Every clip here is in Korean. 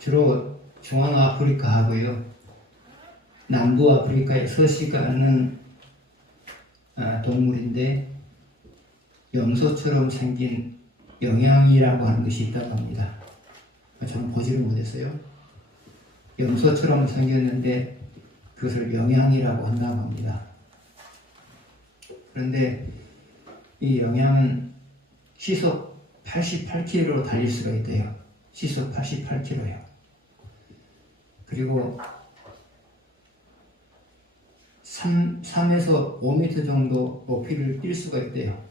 주로 중앙아프리카하고요, 남부아프리카에 서식을 하는 동물인데 염소처럼 생긴 영양이라고 하는 것이 있다고 합니다. 저는 보지를 못했어요. 염소처럼 생겼는데 그것을 영양이라고 한다고 합니다. 그런데 이 영양은 시속 88km로 달릴 수가 있대요. 시속 88km요. 그리고 3에서 5m 정도 높이를 뛸 수가 있대요.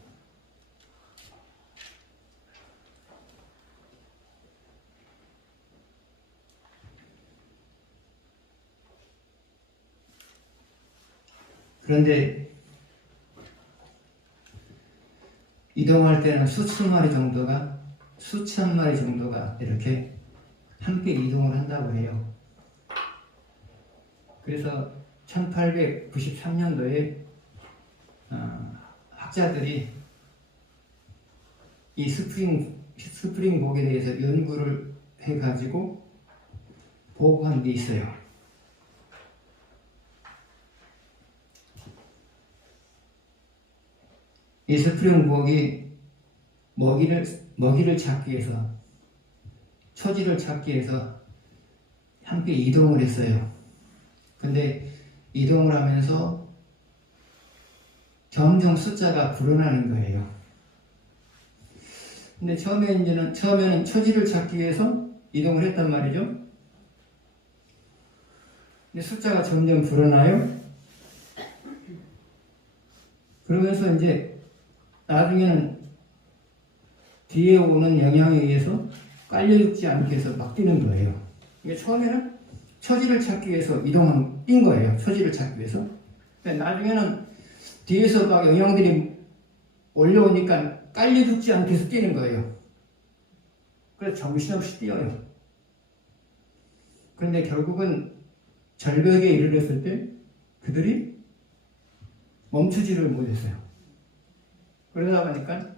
그런데 이동할 때는 수천 마리 정도가 이렇게 함께 이동을 한다고 해요. 그래서 1893년도에 학자들이 이 스프링복에 대해서 연구를 해가지고 보고한 게 있어요. 이 스프링복이 먹이를 찾기 위해서, 초지를 찾기 위해서 함께 이동을 했어요. 근데 이동을 하면서 점점 숫자가 불어나는 거예요. 근데 처음에는 초지를 찾기 위해서 이동을 했단 말이죠. 근데 숫자가 점점 불어나요. 그러면서 이제 나중에는 뒤에 오는 영향에 의해서 깔려 죽지 않게 해서 막 뛰는 거예요. 이게 처음에는 처지를 찾기 위해서 뛴 거예요. 처지를 찾기 위해서. 근데 나중에는 뒤에서 막 영양들이 올려오니까 깔려 죽지 않게 해서 뛰는 거예요. 그래서 정신없이 뛰어요. 그런데 결국은 절벽에 이르렀을 때 그들이 멈추지를 못했어요. 그러다 보니까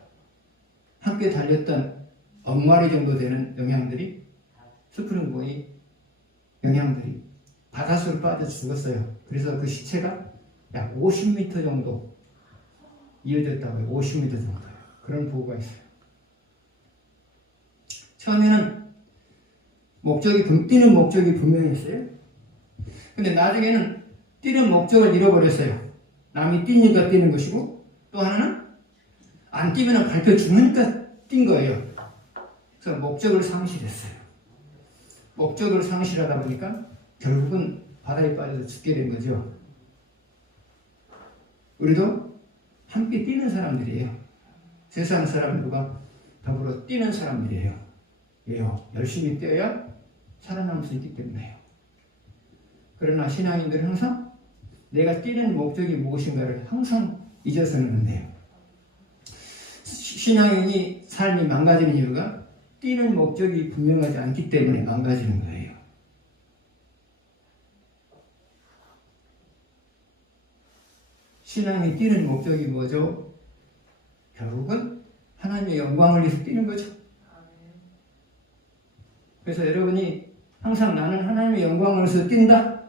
함께 달렸던 10마리 정도 되는 스프링보이 영양들이 바닷속으로 빠져 죽었어요. 그래서 그 시체가 약 50m 정도 이어졌다고 해요. 50m 정도. 그런 보고가 있어요. 처음에는 뛰는 목적이 분명했어요. 근데 나중에는 뛰는 목적을 잃어버렸어요. 남이 뛰니까 뛰는 것이고, 또 하나는 안 뛰면 밟혀 죽으니까 뛴 거예요. 그래서 목적을 상실했어요. 목적을 상실하다 보니까 결국은 바다에 빠져서 죽게 된 거죠. 우리도 함께 뛰는 사람들이에요. 세상 사람들과 더불어 뛰는 사람들이에요. 왜요? 열심히 뛰어야 살아남을 수 있기 때문에요. 그러나 신앙인들은 항상 내가 뛰는 목적이 무엇인가를 항상 잊어서는 안 돼요. 신앙인이 삶이 망가지는 이유가 뛰는 목적이 분명하지 않기 때문에 망가지는 거예요. 신앙이 뛰는 목적이 뭐죠? 결국은 하나님의 영광을 위해서 뛰는 거죠. 그래서 여러분이 항상 나는 하나님의 영광을 위해서 뛴다.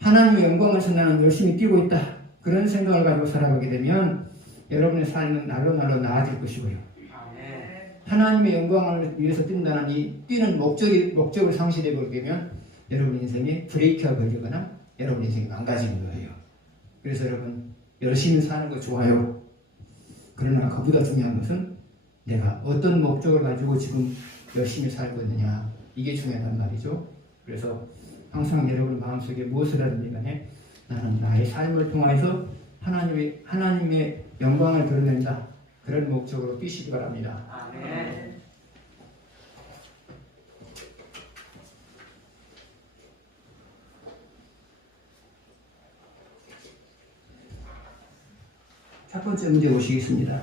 하나님의 영광을 위해서 나는 열심히 뛰고 있다. 그런 생각을 가지고 살아가게 되면 여러분의 삶은 날로 나아질 것이고요. 하나님의 영광을 위해서 뛴다는 이 뛰는 목적을 상실해 버리게 되면 여러분 인생에 브레이크가 걸리거나 여러분 인생이 망가지는 거예요. 그래서 여러분 열심히 사는 거 좋아요. 그러나 그보다 중요한 것은 내가 어떤 목적을 가지고 지금 열심히 살고 있느냐, 이게 중요하단 말이죠. 그래서 항상 여러분 마음속에 무엇을 하든지 간에 나는 나의 삶을 통해서 하나님의 영광을 드러낸다. 그런 목적으로 뛰시기 바랍니다. 아멘. 첫 번째 문제 보시겠습니다.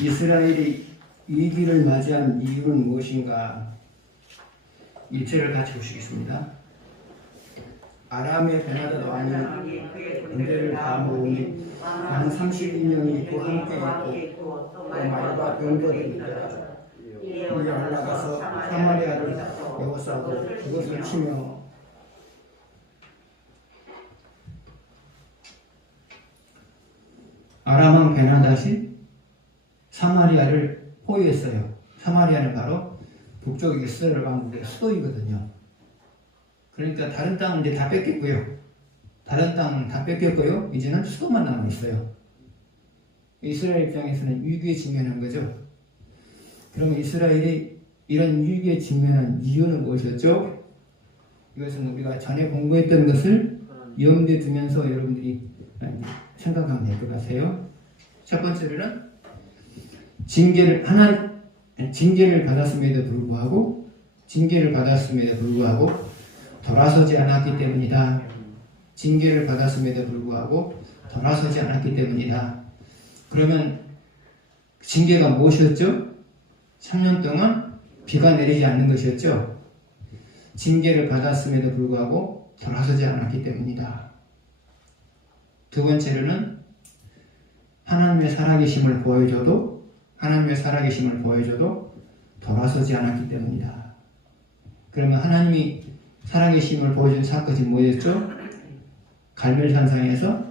이스라엘이 위기를 맞이한 이유는 무엇인가? 일체를 같이 보시겠습니다. 아람의 베나다도 아닌 군대를 다 모으니 만 32명이 그 함께 있고 또 말과 병거들이니라. 이에 올라가서 사마리아를 에워싸고 그것을 치며 아람 왕 베나닷이 사마리아를 포위했어요. 사마리아는 바로 북쪽 이스라엘 왕국의 수도이거든요. 그러니까 다른 땅은 이제 다 뺏겼고요. 다른 땅은 다 뺏겼고요. 이제는 수도만 남아 있어요. 이스라엘 입장에서는 위기에 직면한 거죠. 그러면 이스라엘이 이런 위기에 직면한 이유는 무엇이었죠? 이것은 우리가 전에 공부했던 것을 염두에 두면서 여러분들이 생각하면 될 것 같아요. 첫 번째로는 징계를 받았음에도 불구하고 돌아서지 않았기 때문이다. 징계를 받았음에도 불구하고 돌아서지 않았기 때문이다. 그러면 징계가 무엇이었죠? 3년 동안 비가 내리지 않는 것이었죠. 징계를 받았음에도 불구하고 돌아서지 않았기 때문이다. 두 번째로는 하나님의 살아계심을 보여줘도 돌아서지 않았기 때문이다. 그러면 하나님이 살아계심을 보여준 사건이 뭐였죠? 갈멜산상에서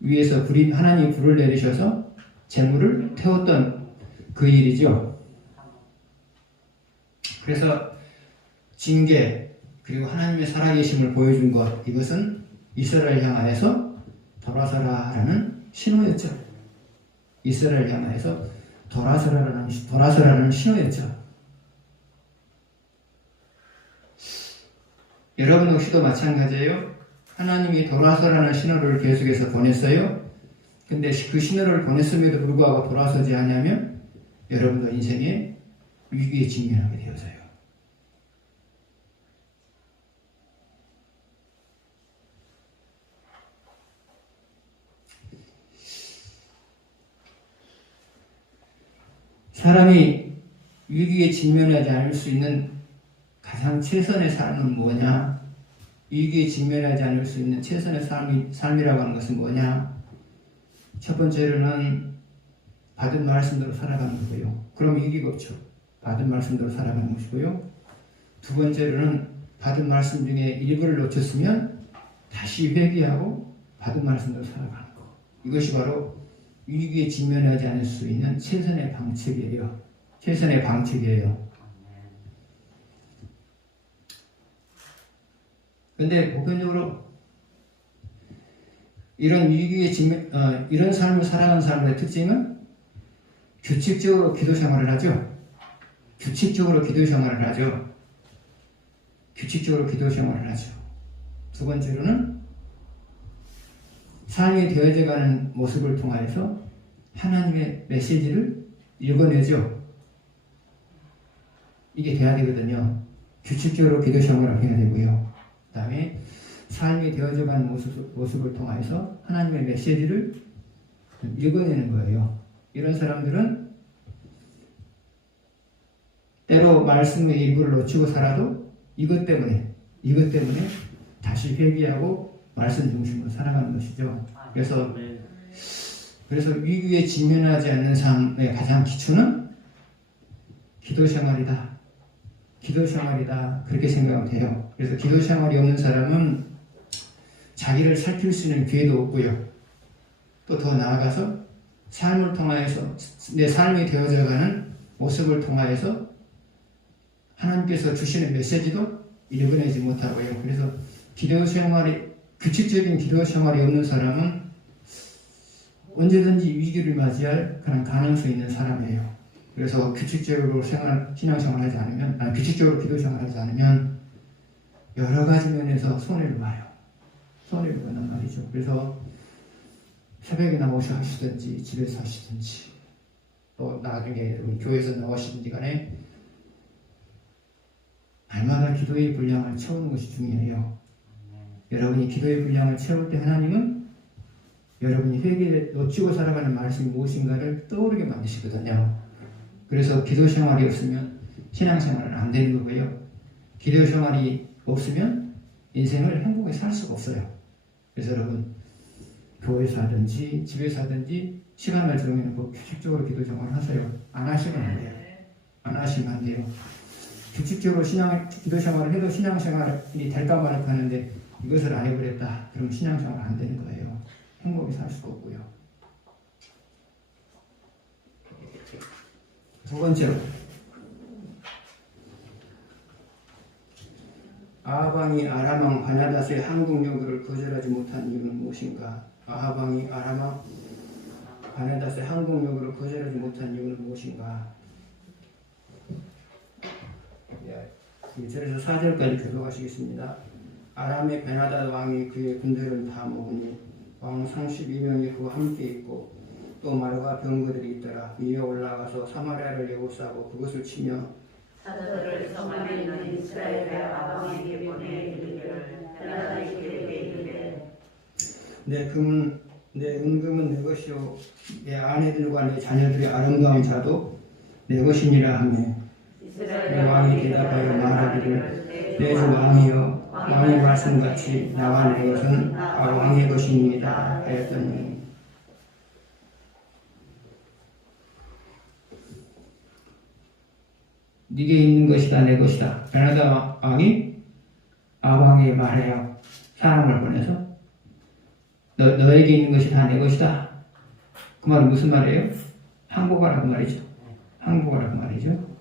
위에서 하나님이 불을 내리셔서 재물을 태웠던 그 일이죠. 그래서 징계 그리고 하나님의 살아계심을 보여준 것, 이것은 이스라엘 향하여서 돌아서라라는 신호였죠. 이스라엘 향하여서 돌아서라는 신호였죠. 여러분 혹시도 마찬가지예요. 하나님이 돌아서라는 신호를 계속해서 보냈어요. 근데 그 신호를 보냈음에도 불구하고 돌아서지 않으면 여러분도 인생에 위기에 직면하게 되어져요. 사람이 위기에 직면하지 않을 수 있는 가장 최선의 삶은 뭐냐? 위기에 직면하지 않을 수 있는 최선의 삶이라고 하는 것은 뭐냐? 첫 번째로는 받은 말씀대로 살아가는 거고요. 그럼 위기가 없죠. 받은 말씀대로 살아가는 것이고요. 두 번째로는 받은 말씀 중에 일부를 놓쳤으면 다시 회개하고 받은 말씀대로 살아가는 거. 이것이 바로 위기에 직면하지 않을 수 있는 최선의 방책이에요. 근데 보편적으로 이런 위기에 이런 삶을 살아가는 사람들의 특징은 규칙적으로 기도 생활을 하죠. 두 번째로는 삶이 되어져가는 모습을 통해서 하나님의 메시지를 읽어내죠. 이게 돼야 되거든요. 규칙적으로 기도 생활을 해야 되고요. 그 다음에 삶이 되어져가는 모습을 통해서 하나님의 메시지를 읽어내는 거예요. 이런 사람들은 때로 말씀의 일부를 놓치고 살아도 이것 때문에 다시 회개하고 말씀 중심으로 살아가는 것이죠. 그래서 위기에 직면하지 않는 삶의 가장 기초는 기도 생활이다. 그렇게 생각하면 돼요. 그래서 기도 생활이 없는 사람은 자기를 살필 수 있는 기회도 없고요. 또 더 나아가서 삶을 통하여서 내 삶이 되어져가는 모습을 통하여서 하나님께서 주시는 메시지도 읽어내지 못하고요. 그래서 규칙적인 기도 생활이 없는 사람은 언제든지 위기를 맞이할 그런 가능성이 있는 사람이에요. 그래서 규칙적으로 신앙생활을 하지 않으면, 규칙적으로 기도 생활을 하지 않으면 여러 가지 면에서 손해를 봐요. 손해를 본단 말이죠. 그래서 새벽에 나오셔 하시든지 집에서 하시든지 또 나중에 교회에서 나오시든지 간에 날마다 기도의 분량을 채우는 것이 중요해요. 여러분이 기도의 분량을 채울 때 하나님은 여러분이 회개를 놓치고 살아가는 말씀이 무엇인가를 떠오르게 만드시거든요. 그래서 기도 생활이 없으면 신앙생활은 안 되는 거고요. 기도 생활이 없으면 인생을 행복하게 살 수가 없어요. 그래서 여러분 교회에서 하든지 집에서 하든지 시간을 정해놓고 규칙적으로 기도 생활을 하세요. 안 하시면 안 돼요. 안 하시면 안 돼요. 규칙적으로 기도 생활을 해도 신앙생활이 될까 말까 하는데 이것을 안 해버렸다. 그럼 신앙생활 안 되는 거예요. 행복히 살 수가 없고요. 두 번째로 아하방이 아람 바나닷의 한국 요구를 거절하지 못한 이유는 무엇인가? 아하방이 아람 바나닷의 한국 요구를 거절하지 못한 이유는 무엇인가? 1절에서 4절까지 교독하시겠습니다. 아람의 베나닷 왕이 그의 군대를 다 모으니 왕 32명이 그와 함께 있고 또 말과 병거들이 있더라. 위에 올라가서 사마리아를 에워싸고 그것을 치며 사도를 성 안에 있는 이스라엘의 아방에게 보내 이르기를 베나닷이 그에게 이르되 내 은금은 내 것이요 내 아내들과 내 자녀들의 아름다운 자도 내 것이니라 하며 내 왕이 대답하여 말하기를 내 주 왕이여 왕의 말씀같이 나와 내 것은 다 왕의 것입니다 하였더니 네게 있는 것이다 내 것이다. 베나닷 왕이 아방에게 말해요. 사람을 보내서 너에게 있는 것이 다 내 것이다. 그 말은 무슨 말이에요? 항복하라고 말이죠. 항복하라고 말이죠.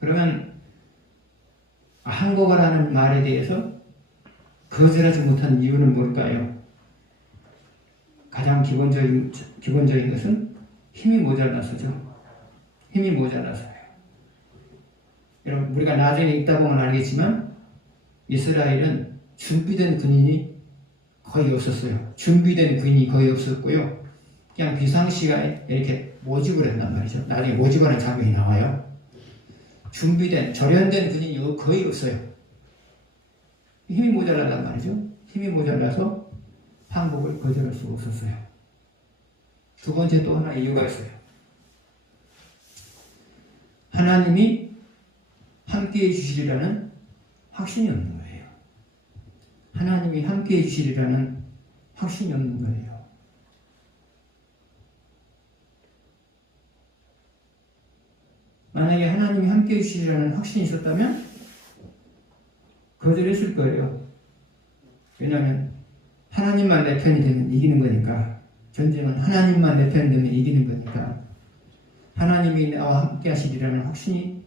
그러면 항복하라는 말에 대해서 거절하지 못한 이유는 뭘까요? 가장 기본적인 것은 힘이 모자라서죠. 힘이 모자라서요. 여러분 우리가 나중에 읽다 보면 알겠지만 이스라엘은 준비된 군인이 거의 없었어요. 준비된 군인이 거의 없었고요. 그냥 비상시간에 이렇게 모집을 했단 말이죠. 나중에 모집하는 장면이 나와요. 준비된 절연된 군인이 거의 없어요. 힘이 모자라단 말이죠. 힘이 모자라서 항복을 거절할 수가 없었어요. 두 번째 또 하나 이유가 있어요. 하나님이 함께해 주시리라는 확신이 없는 거예요. 하나님이 함께해 주시리라는 확신이 없는 거예요. 만약에 하나님이 함께해 주시리라는 확신이 있었다면 거절했을 거예요. 왜냐하면 하나님만 내 편이 되면 이기는 거니까. 전쟁은 하나님만 내 편이 되면 이기는 거니까. 하나님이 나와 함께 하시리라는 확신이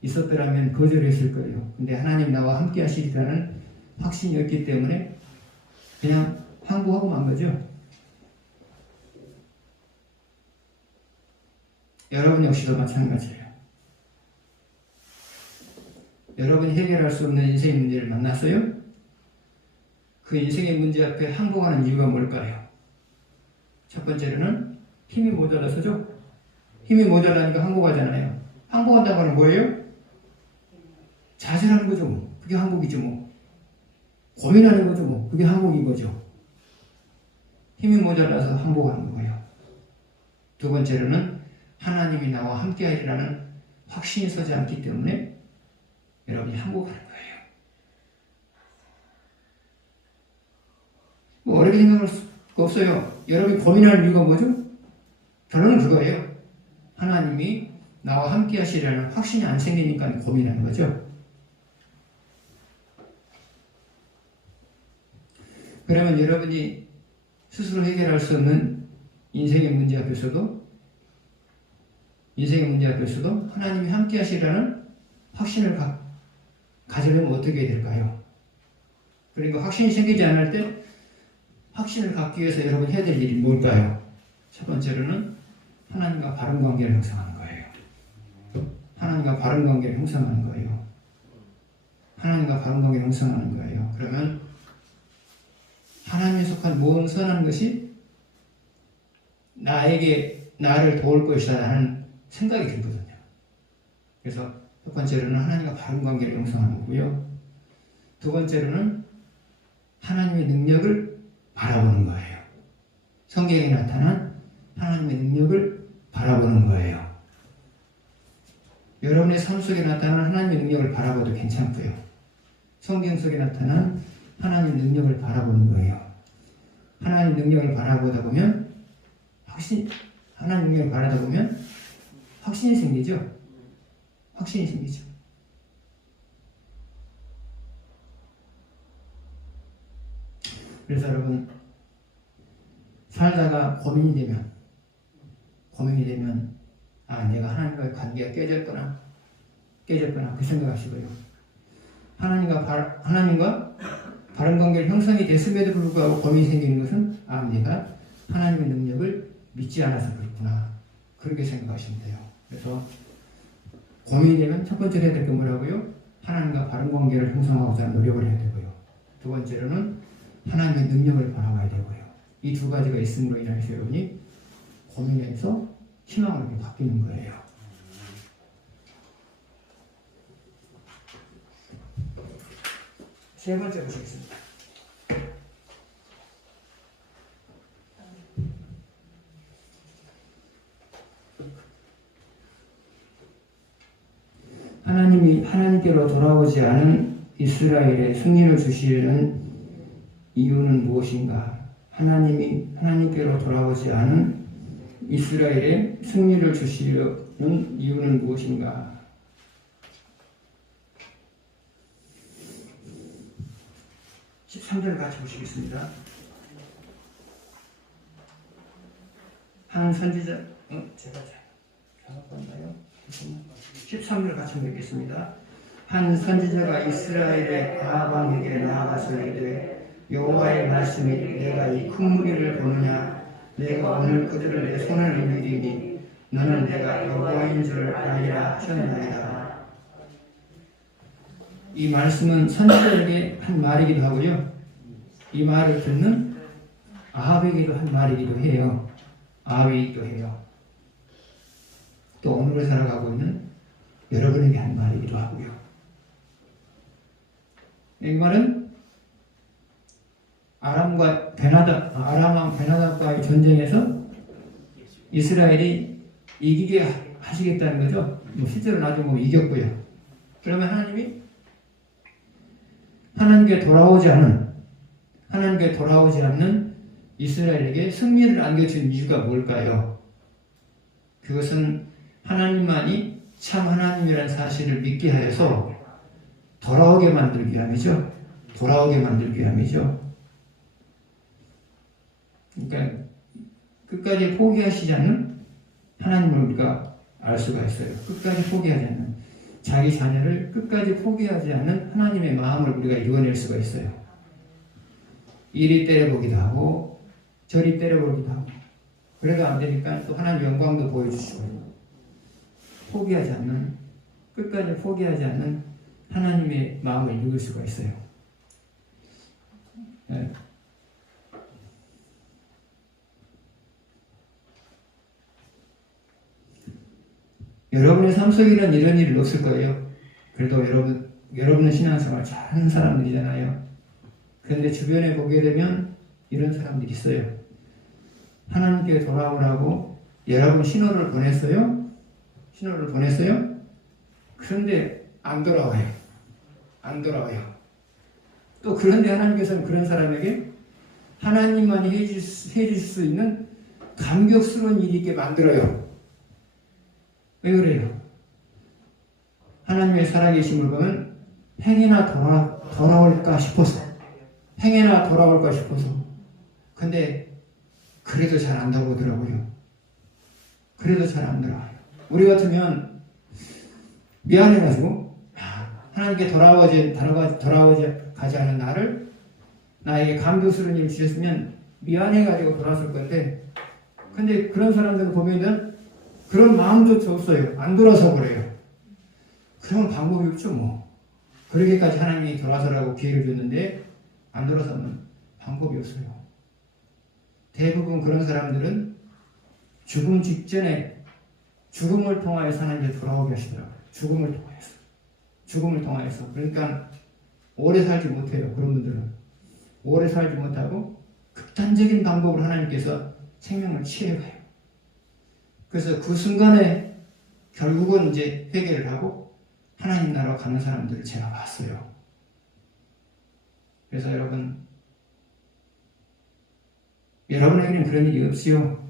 있었더라면 거절했을 거예요. 근데 하나님 나와 함께 하시리라는 확신이 없기 때문에 그냥 항복하고 만 거죠. 여러분 역시도 마찬가지예요. 여러분이 해결할 수 없는 인생의 문제를 만났어요? 그 인생의 문제 앞에 항복하는 이유가 뭘까요? 첫 번째로는 힘이 모자라서죠. 힘이 모자라니까 항복하잖아요. 항복한다고 하는 뭐예요? 자질하는 거죠. 뭐. 그게 항복이죠. 뭐. 고민하는 거죠. 뭐. 그게 항복인 거죠. 힘이 모자라서 항복하는 거예요. 두 번째로는 하나님이 나와 함께하리라는 확신이 서지 않기 때문에 여러분이 항복하는 거예요. 뭐 어렵게 생각할 수 없어요. 여러분이 고민할 이유가 뭐죠? 결론은 그거예요. 하나님이 나와 함께 하시리라는 확신이 안 생기니까 고민하는 거죠. 그러면 여러분이 스스로 해결할 수 없는 인생의 문제 앞에서도 하나님이 함께 하시리라는 확신을 가지려면 어떻게 해야 될까요? 그러니까 확신이 생기지 않을 때 확신을 갖기 위해서 여러분 해야 될 일이 뭘까요? 첫 번째로는 하나님과 바른 관계를 형성하는 거예요. 하나님과 바른 관계를 형성하는 거예요. 하나님과 바른 관계를 형성하는 거예요. 그러면 하나님에 속한 모든 선한 것이 나를 도울 것이다 라는 생각이 들거든요. 그래서 첫 번째로는 하나님과 바른 관계를 형성하는 거고요. 두 번째로는 하나님의 능력을 바라보는 거예요. 성경에 나타난 하나님의 능력을 바라보는 거예요. 여러분의 삶 속에 나타나는 하나님의 능력을 바라봐도 괜찮고요. 성경 속에 나타난 하나님의 능력을 바라보는 거예요. 하나님 능력을 바라보다 보면 하나님 능력을 바라다 보면 확신이 생기죠. 확신이 생기죠. 그래서 여러분 살다가 고민이 되면 내가 하나님과의 관계가 깨졌구나 그 생각하시고요. 하나님과 바른 관계를 형성이 됐음에도 불구하고 고민이 생기는 것은 내가 하나님의 능력을 믿지 않아서 그렇구나 그렇게 생각하시면 돼요. 그래서 고민이 되면 첫 번째로 해야 될 게 뭐라고요? 하나님과 바른 관계를 형성하고자 하는 노력을 해야 되고요. 두 번째로는 하나님의 능력을 바라봐야 되고요. 이 두 가지가 있음으로 인해서 여러분이 고민에서 희망으로 바뀌는 거예요. 세 번째 보시겠습니다. 하나님이 하나님께로 돌아오지 않은 이스라엘에 승리를 주시려는 이유는 무엇인가? 하나님이 하나님께로 돌아오지 않은 이스라엘에 승리를 주시려는 이유는 무엇인가? 13절 같이 보시겠습니다. 한 선지자, 제가 잘못봤나요? 13절 같이 읽겠습니다. 한 선지자가 이스라엘의 아방에게 나아가서 이르되 여호와의 말씀이 내가 이 큰 무리를 보느냐 내가 오늘 그들을 내 손을 이기리니 너는 내가 여호와인 줄 알리라 하셨나이다. 이 말씀은 선지자에게 한 말이기도 하고요. 이 말을 듣는 아합에게도 한 말이기도 해요. 아합이기도 해요. 또 오늘을 살아가고 있는 여러분에게 한 말이기도 하고요. 이 말은 아람과 베나답과의 전쟁에서 이스라엘이 이기게 하시겠다는 거죠. 실제로 나중에 이겼고요. 그러면 하나님이 하나님께 돌아오지 않는 이스라엘에게 승리를 안겨준 이유가 뭘까요? 그것은 하나님만이 참 하나님이라는 사실을 믿게 하여서 돌아오게 만들기 위함이죠. 그러니까 끝까지 포기하시지 않는 하나님을 우리가 알 수가 있어요. 끝까지 포기하지 않는 자기 자녀를 끝까지 포기하지 않는 하나님의 마음을 우리가 읽어낼 수가 있어요. 이리 때려보기도 하고 저리 때려보기도 하고 그래도 안 되니까 또 하나님 영광도 보여주시고 포기하지 않는 끝까지 포기하지 않는 하나님의 마음을 읽을 수가 있어요. 네. 여러분의 삶 속에는 이런 일은 없을 거예요. 그래도 여러분은 신앙생활 잘하는 사람들이잖아요. 그런데 주변에 보게 되면 이런 사람들이 있어요. 하나님께 돌아오라고 여러분 신호를 보냈어요. 그런데 안 돌아와요. 또 그런데 하나님께서는 그런 사람에게 하나님만이 해주실 수 있는 감격스러운 일이 있게 만들어요. 왜 그래요? 하나님의 살아계심을 보면 행여나 돌아올까 싶어서 근데 그래도 잘 안 나오더라고요. 우리 같으면 미안해가지고 하나님께 돌아오지 가지 않은 나에게 감격스러운 일을 주셨으면 미안해가지고 돌아왔을 건데 근데 그런 사람들을 보면은 그런 마음조차 없어요. 안 돌아서 그래요. 그런 방법이 없죠 뭐. 그러기까지 하나님이 돌아서라고 기회를 줬는데 안 돌아서는 방법이 없어요. 대부분 그런 사람들은 죽음 직전에 죽음을 통하여서 하나님께 돌아오게 하시더라고요. 죽음을 통하여서. 그러니까 오래 살지 못해요. 그런 분들은. 오래 살지 못하고 극단적인 방법으로 하나님께서 생명을 취해가요. 그래서 그 순간에 결국은 이제 회개를 하고 하나님 나라로 가는 사람들을 제가 봤어요. 그래서 여러분에게는 그런 일이 없지요.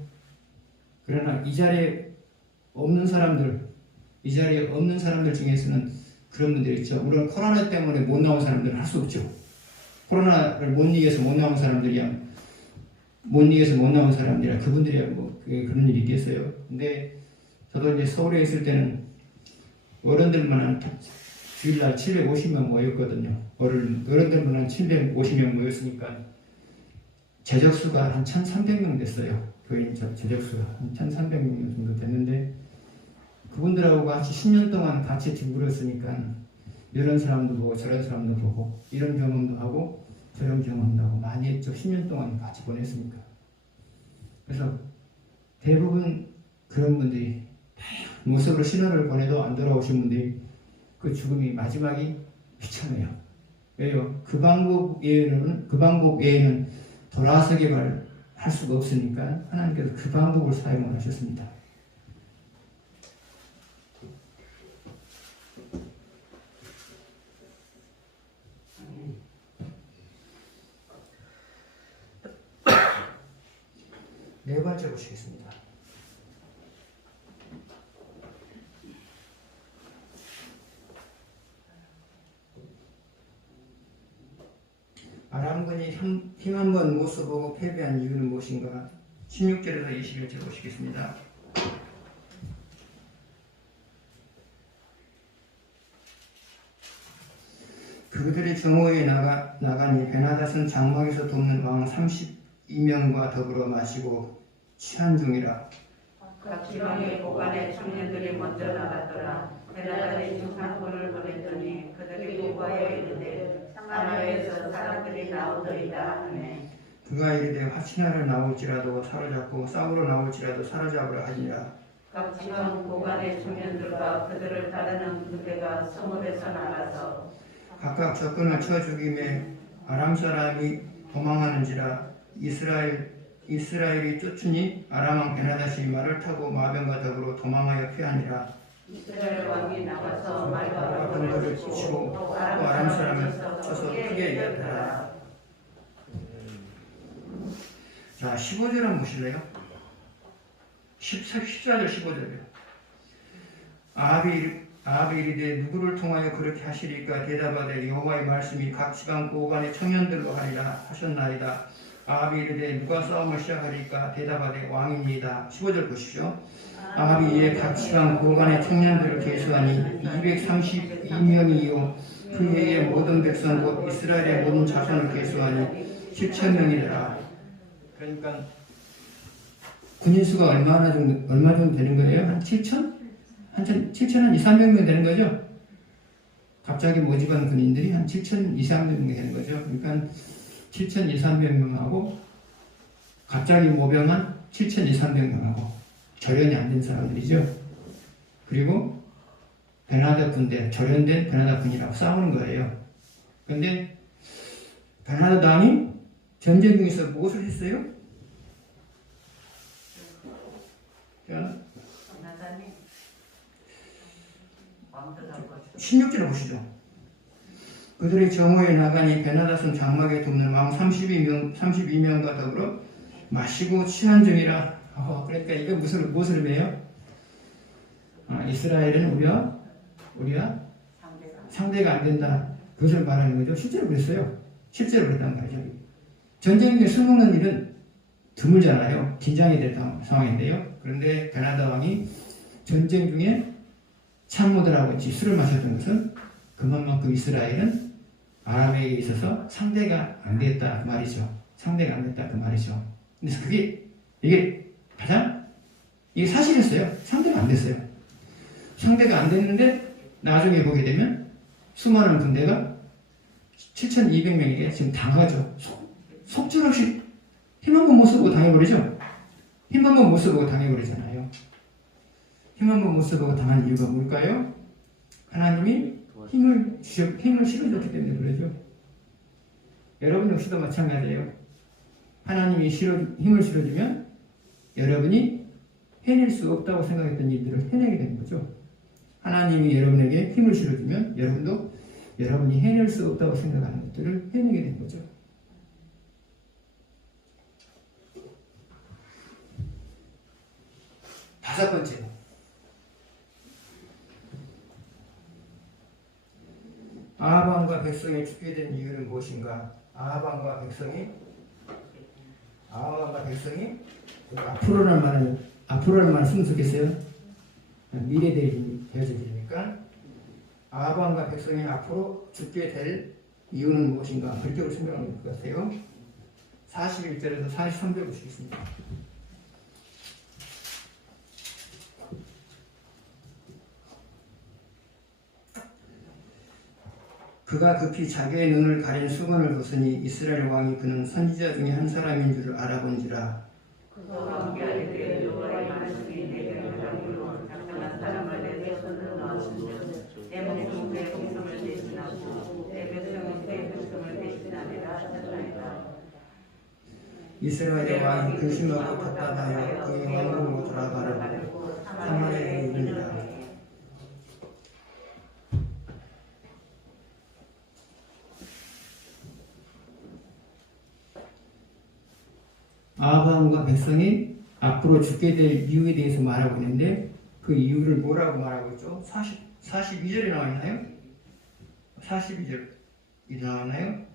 그러나 이 자리에 없는 사람들 중에서는 그런 분들이 있죠. 물론 코로나 때문에 못 나온 사람들은 할 수 없죠. 코로나를 못 이겨서 못 나온 사람들이야 그분들이야 뭐 그런 일이 있겠어요. 근데 저도 이제 서울에 있을 때는 어른들만 한 주일날 750명 모였거든요. 어른들만 한 750명 모였으니까 제적수가 한 1,300명 됐어요. 교인 제적수가 한 1,300명 정도 됐는데 그분들하고 같이 10년 동안 같이 뒹굴었으니까 이런 사람도 보고 저런 사람도 보고 이런 경험도 하고 저런 경험도 하고 많이 했죠. 10년 동안 같이 보냈으니까. 그래서 대부분 그런 분들이 모습으로 신호를 보내도 안 돌아오신 분들이 그 죽음이 마지막이 비참해요. 왜요? 그 방법 외에는 돌아서게 할 수가 없으니까 하나님께서 그 방법을 사용을 하셨습니다. 네 번째 보시겠습니다. 아람군이 힘 한번 못 써보고 패배한 이유는 무엇인가? 16절에서 21절 보시겠습니다. 그들이 정오에 나가니 베나닷은 장막에서 돕는 왕 32명과 더불어 마시고 취한 중이라. 각 지방의 고관의 청년들이 먼저 나갔더라. 베나닷이 중상군을 보냈더니 그들이 보고하여 이르되 사마리아에서 사람들이 나오더이다 하네. 그가 이르되 화친하러 나올지라도 사로잡고 싸우러 나올지라도 사로잡으라 하니라. 각 지방 고관의 청년들과 그들을 따르는 군대가 성읍에서 나가서 각각 적군을 쳐 죽임에 아람 사람이 도망하는지라. 이스라엘이 쫓으니 아람 왕 베나닷이 말을 타고 마병과 더불어 도망하여 피하니라. 이스라엘 왕이 나가서 말과 군대를 치고 또 아람 사람을 쳐서 크게 이겼더라. 자, 15절 한번 보실래요? 14절 15절이요. 아합이 이르되 누구를 통하여 그렇게 하시리까? 대답하되 여호와의 말씀이 각 지방 고관의 청년들로 하리라 하셨나이다. 아합이 이르되 누가 싸움을 시작하리까? 대답하되 왕입니다. 15절 보십시오. 아합이 이에 각 지방 고관의 청년들을 계수하니 232명이요 그 해의 모든 백성 곧 이스라엘의 모든 자손을 계수하니 7,000명이더라. 그러니까 군인 수가 얼마 정도 되는 거예요? 한 7천? 한 7천 2, 300명 되는 거죠? 갑자기 모집한 군인들이 한 7천 2, 300명 되는 거죠. 그러니까 7천 2, 300명하고 갑자기 모병한 7천 2, 300명하고 절연이 안 된 사람들이죠. 그리고 베나다 군대, 절연된 베나다 군이라고 싸우는 거예요. 그런데 베나다 당이 전쟁 중에서 무엇을 했어요? 자, 16절을 보시죠. 그들이 정오에 나가니 베나닷은 장막에 돕는 왕 32명과 더불어 마시고 취한 중이라. 그러니까 이거 무엇을 의미해요? 이스라엘은 우리가 상대가 안 된다. 그것을 말하는 거죠. 실제로 그랬어요. 실제로 그랬단 말이죠. 전쟁에 술 먹는 일은 드물잖아요. 긴장이 될 상황인데요. 그런데 베나다 왕이 전쟁 중에 참모들하고 같이 술을 마셨던 것은 그만큼 이스라엘은 아람에게 있어서 상대가 안 됐다 그 말이죠. 상대가 안 됐다 그 말이죠. 그래서 이게 사실이었어요. 상대가 안 됐어요. 상대가 안 됐는데 나중에 보게 되면 수많은 군대가 7,200명에게 지금 당하죠. 속절없이 힘 한 번 못 쓰고 당해버리죠. 힘 한 번 못 쓰고 당해버리잖아요. 힘 한 번 못 쓰고 당한 이유가 뭘까요? 하나님이 힘을 실어줬기 때문에 그러죠. 여러분 역시도 마찬가지예요. 하나님이 힘을 실어주면 여러분이 해낼 수 없다고 생각했던 일들을 해내게 되는 거죠. 하나님이 여러분에게 힘을 실어주면 여러분도 여러분이 해낼 수 없다고 생각하는 것들을 해내게 된 거죠. 다섯 번째, 아합 왕과 백성이 죽게 된 이유는 무엇인가? 아합 왕과 백성이 앞으로라는 말을 쓰면 좋겠어요. 미래 대입이 되어지니까 아합 왕과 백성이 앞으로 죽게 될 이유는 무엇인가? 그렇게 생각하는 것 같아요. 41절에서 43절 보시겠습니다. 그가 급히 자기의 눈을 가린 수건을 벗으니 이스라엘 왕이 그는 선지자 중에 한 사람인 줄을 알아본지라. 그와 함께할 때 여호와의 말씀이 내게 오므로 작정한 사람을 내 손으로 넣었으며 내 목숨은 내 목숨을 대신하고 내 백성은 내 백성을 대신하리라 하셨나이다. 이스라엘의 왕이 근심하고 답답하여 그의 왕궁으로 돌아가려고 사마리아에 이르니라. 아합 왕과 백성이 앞으로 죽게 될 이유에 대해서 말하고 있는데 그 이유를 뭐라고 말하고 있죠? 42절에 나와 있나요? 42절이 나왔나요?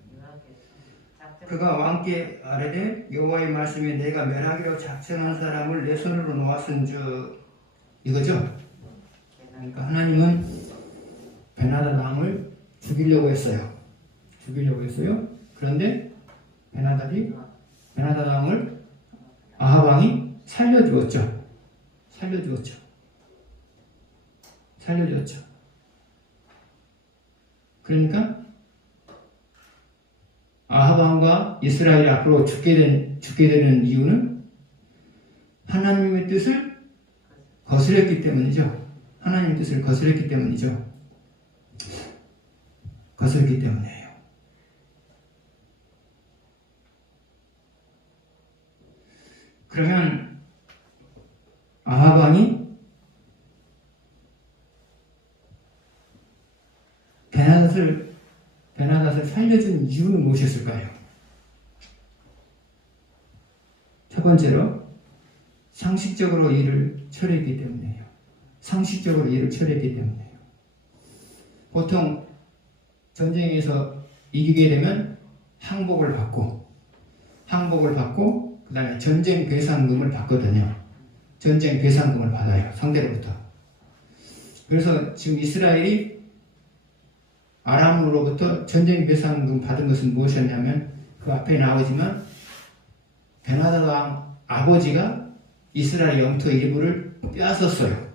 그가 왕께 아뢰되 여호와의 말씀에 내가 멸하기로 작정한 사람을 내 손으로 놓았은즉 이거죠? 그러니까 하나님은 베나다 왕을 죽이려고 했어요. 그런데 베나다 왕을 아합 왕이 살려주었죠. 그러니까 아합 왕과 이스라엘이 앞으로 죽게 되는 이유는 하나님의 뜻을 거스렸기 때문이죠. 거스렸기 때문이에요. 그러면 아합 왕이 베나닷을 살려준 이유는 무엇이었을까요? 첫 번째로 상식적으로 일을 처리했기 때문이에요. 보통 전쟁에서 이기게 되면 항복을 받고 그 다음에 전쟁 배상금을 받거든요. 전쟁 배상금을 받아요. 상대로부터. 그래서 지금 이스라엘이 아람으로부터 전쟁 배상금 받은 것은 무엇이었냐면 그 앞에 나오지만 베나다 왕 아버지가 이스라엘 영토 일부를 빼앗았어요.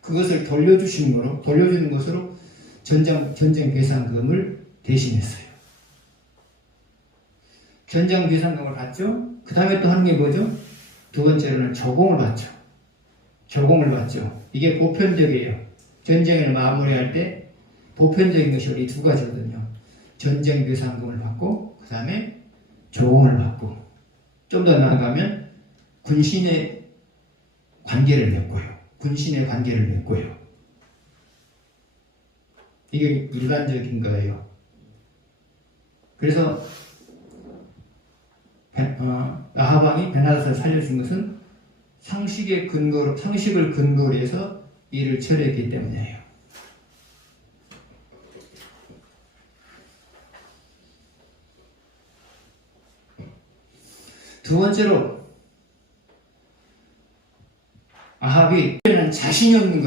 그것을 돌려주는 것으로 전쟁 배상금을 대신했어요. 전쟁 배상금을 받죠. 그 다음에 또 하는 게 뭐죠? 두 번째로는 조공을 받죠. 이게 보편적이에요. 전쟁을 마무리할 때 보편적인 것이 이 두 가지거든요. 전쟁 배상금을 받고 그 다음에 조공을 받고 좀 더 나아가면 군신의 관계를 맺고요. 이게 일반적인 거예요. 그래서 아합 왕이 베나닷을 살려준 것은 상식을 근거로 해서 일을 처리했기 때문이에요. 두 번째로 아합이 일이라는 자신이 없는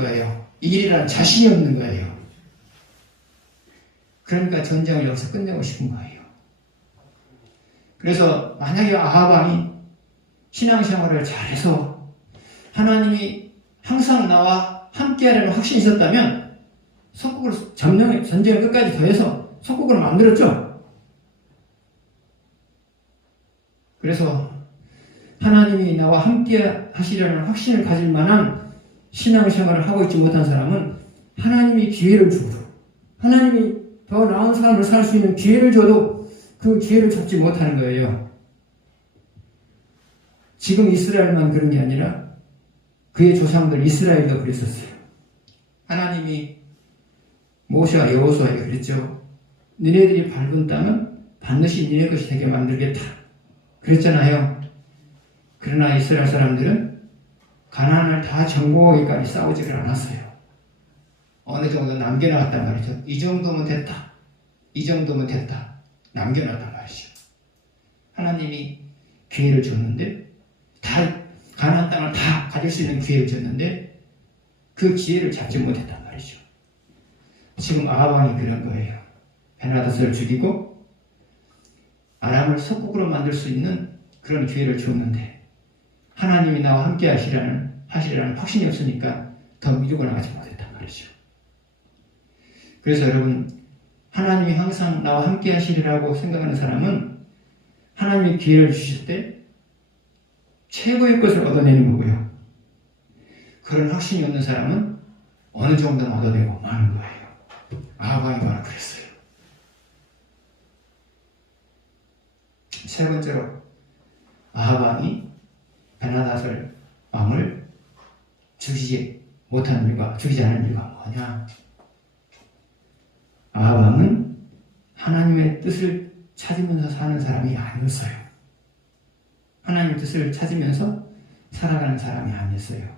거예요. 그러니까 전쟁을 여기서 끝내고 싶은 거예요. 그래서 만약에 아합 왕이 신앙생활을 잘해서 하나님이 항상 나와 함께하려는 확신이 있었다면 속국을 전쟁을 끝까지 더해서 속국을 만들었죠. 그래서 하나님이 나와 함께 하시려는 확신을 가질 만한 신앙생활을 하고 있지 못한 사람은 하나님이 기회를 주고 하나님이 더 나은 삶을 살 수 있는 기회를 줘도 그 기회를 잡지 못하는 거예요. 지금 이스라엘만 그런 게 아니라 그의 조상들 이스라엘도 그랬었어요. 하나님 하나님이 모세와 여호수아에게 그랬죠. 너네들이 밟은 땅은 반드시 너네 것이 되게 만들겠다. 그랬잖아요. 그러나 이스라엘 사람들은 가나안을 다 정복하기까지 싸우지를 않았어요. 어느 정도 남겨놨단 말이죠. 이 정도면 됐다. 이 정도면 됐다. 남겨놨단 말이죠. 하나님이 기회를 줬는데 다 가나안 땅을 다 가질 수 있는 기회를 줬는데 그 기회를 잡지 못했단 말이죠. 지금 아합왕이 그런 거예요. 베나닷을 죽이고 아람을 석국으로 만들 수 있는 그런 기회를 줬는데 하나님이 나와 함께 하시라는 확신이 없으니까 더 밀고 나가지 못했단 말이죠. 그래서 여러분, 하나님이 항상 나와 함께 하시리라고 생각하는 사람은 하나님이 기회를 주실 때 최고의 것을 얻어내는 거고요. 그런 확신이 없는 사람은 어느 정도는 얻어내고 마는 거예요. 아합왕이 바로 그랬어요. 세 번째로 아합왕이 베나닷을 왕을 죽이지 않은 이유가 뭐냐? 아합왕은 하나님의 뜻을 찾으면서 사는 사람이 아니었어요. 하나님의 뜻을 찾으면서 살아가는 사람이 아니었어요.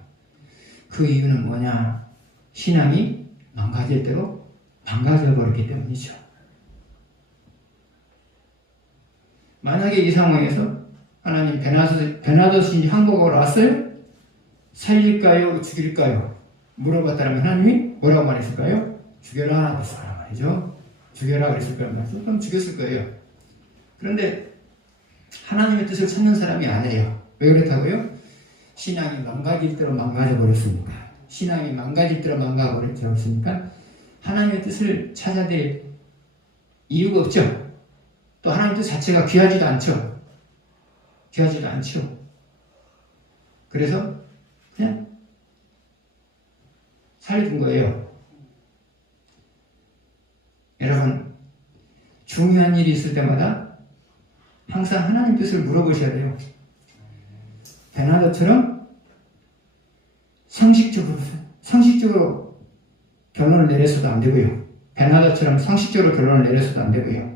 그 이유는 뭐냐? 신앙이 망가질 대로 망가져 버렸기 때문이죠. 만약에 이 상황에서 하나님 베나닷이 한국으로 왔어요? 살릴까요? 죽일까요? 물어봤다면 하나님이 뭐라고 말했을까요? 죽여라 그랬을 말이죠. 죽여라 그랬을 거란 말이죠. 그럼 죽였을 거예요. 그런데 하나님의 뜻을 찾는 사람이 아니에요. 왜 그렇다고요? 신앙이 망가질 대로 망가져 버렸으니까. 신앙이 망가질 대로 망가져 버렸으니까 하나님의 뜻을 찾아야 될 이유가 없죠. 또 하나님 뜻 자체가 귀하지도 않죠. 그래서 그냥 살려준 거예요. 여러분, 중요한 일이 있을 때마다 항상 하나님 뜻을 물어보셔야 돼요. 베나닷처럼 상식적으로 결론을 내려서도 안 되고요. 베나닷처럼 상식적으로 결론을 내려서도 안 되고요.